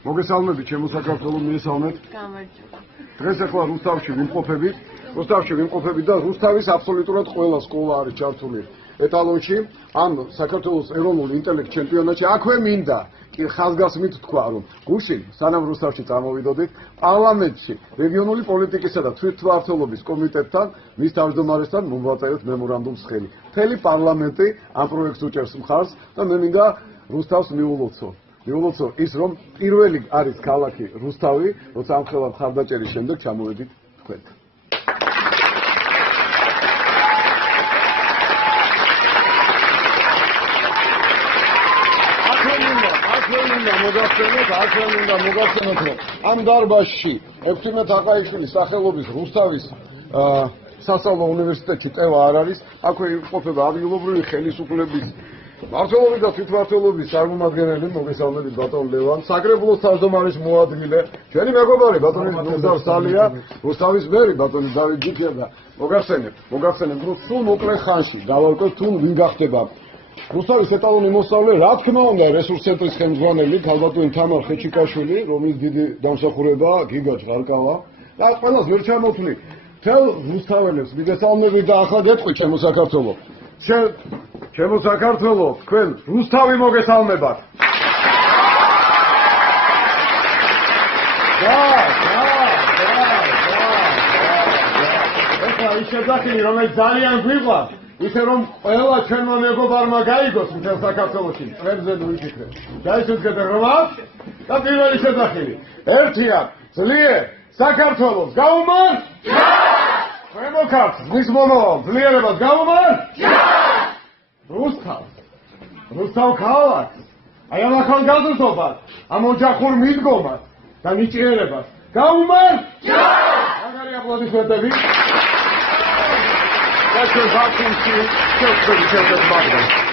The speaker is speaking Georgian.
მოგესალმებით ჩემო საქართველო, მიესალმეთ. გამარჯობა. დღეს ახლა რუსთავში ვიმყოფებით და რუსთავის აბსოლუტურად ყველა სკოლა არის ჩართული ეტალონში, ან საქართველოს ეროვნულ ინტელექტ ჩემპიონატში. აქვე მინდა კი ხაზგასმით თქვა, რომ გუშინ სანამ რუსთავში წარმოვიდოდით, პარლამენტში რეგიონული პოლიტიკისა და თვითმმართველობის კომიტეტთან, მის თავმჯდომარესთან მოვაწევთ მემორანდუმს ხელი. მთელი პარლამენტი ამ პროექტს უჭერს მხარს და მე მინდა რუსთავს მიულოცო ის, რომ პირველი არის ქალაქი რუსთავი, როცა ამხელა მხარდაჭერის შემდეგ ჩამოვედით თქვენთან. მოგახსენოთ, რომ ამ დარბაზში ექვთიმე თაყაიშვილის სახელობის რუსთავის სასწავლო უნივერსიტეტში წევა არ არის, აქვე იმყოფება ადგილობრივი ხელისუფლების მმართველობის და თვითმმართველობის წარმომადგენელი, მოგესალმებით ბატონ ლევან, საკრებულოს თავმჯდომარის მოადგილე, ჩვენი მეგობარი ბატონი დუგდარ სალია, რუსთავის მერი ბატონი დავით ჯიქია და მოგახსენებთ, რომ სულ მოკლე ხანში დავარკვევთ თუ ვინ გახდება რუსთავის ეტალონი მოსწავლე, რა თქმა უნდა, რესურს ცენტრის ხელმძღვანელი ქალბატონი თამარ ხეჩიკაშვილი, რომლის დიდი დამსახურება გიგა ჟღარკავა და ყველას ვერ ჩამოვთვლი. მთელ რუსთაველებს მიგესალმებით და ახლა გეტყვით ჩემო საქართველო. ჩემო საქართველო, თქვენ რუსთავი მოგესალმებათ. ეხლა ის შეძახილი, რომელიც ძალიან გვიყვარს, ისე რომ ყველა ჩვენმა მეგობარმა გაიგოს მთელ საქართველოში, წვერზე ნუ იფიქრეთ. გაიცნობთ რომ აქვს და პირველი შეძახილი. ერთია, ძლიერ საქართველოს გაუმართ! ქვემო ქართლს, მის მომავალ ძლიერებას გაუმართ! რუსთავ ქალაქს, აი ამ ახალგაზრდობას, ამ ოჯახურ მიდგომას და ნიჭიერებას გაუმართ! მაგარი აპლოდისმენტები. და ჩვენ ბაქოში შევხვდებით მაგას.